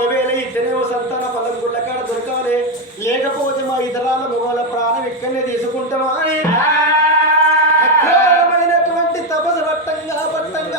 ఒకవేళ ఇద్దరేమో సంతాన పదం గుళ్ళకాడ దొరకాలి లేకపోతే మా ఇతరాల మొగల ప్రాణం ఇక్కడనే తీసుకుంటామా అని. తపస్సు రక్తంగా పట్టంగా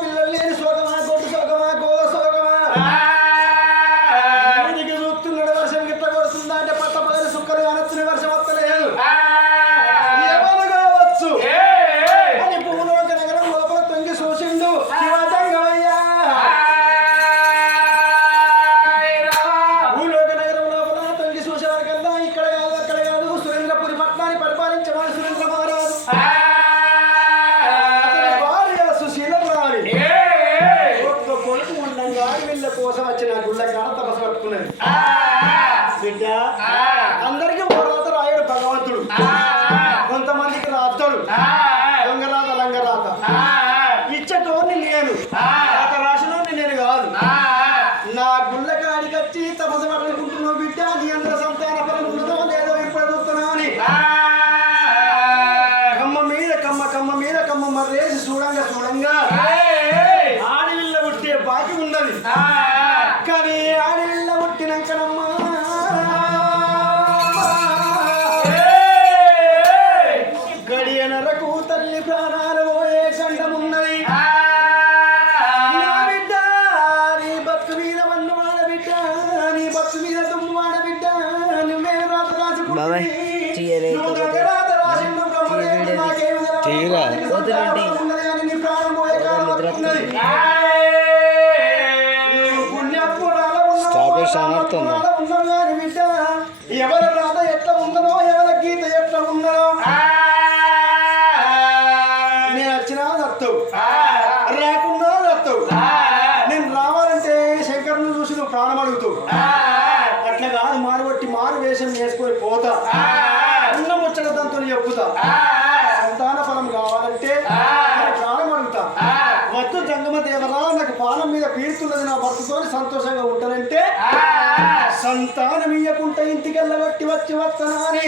పిల్లలు లేని వచ్చి తపస్సు పట్టుకుంటున్నావు బిడ్డ నీ అందరూ బిడ్డ, ఎవరి రాత ఎట్లా ఉన్నదో ఎవరి గీత ఎట్లా ఉన్నదో నేను వచ్చినా దత్తవు రాకున్నా దత్తవు నేను రావాలంటే శంకరుని చూసి నువ్వు ప్రాణం అడుగుతావు అట్లా కాదు మారుబట్టి మారు వేషం వేసుకొని పోతా. ఉన్న ముచ్చట దాంతో చెప్పుతా. సంతాన ఫలం కావాలంటే ప్రాణం అడుగుతా. వద్దు జంగమ దేవరా నాకు పానం మీద పీడుతున్నది నా భర్తతో సంతోషంగా ఉంటానంటే సంతానం ఇయ్యకుంటే ఇంటికెళ్ళబట్టి వచ్చి వస్తానా అని.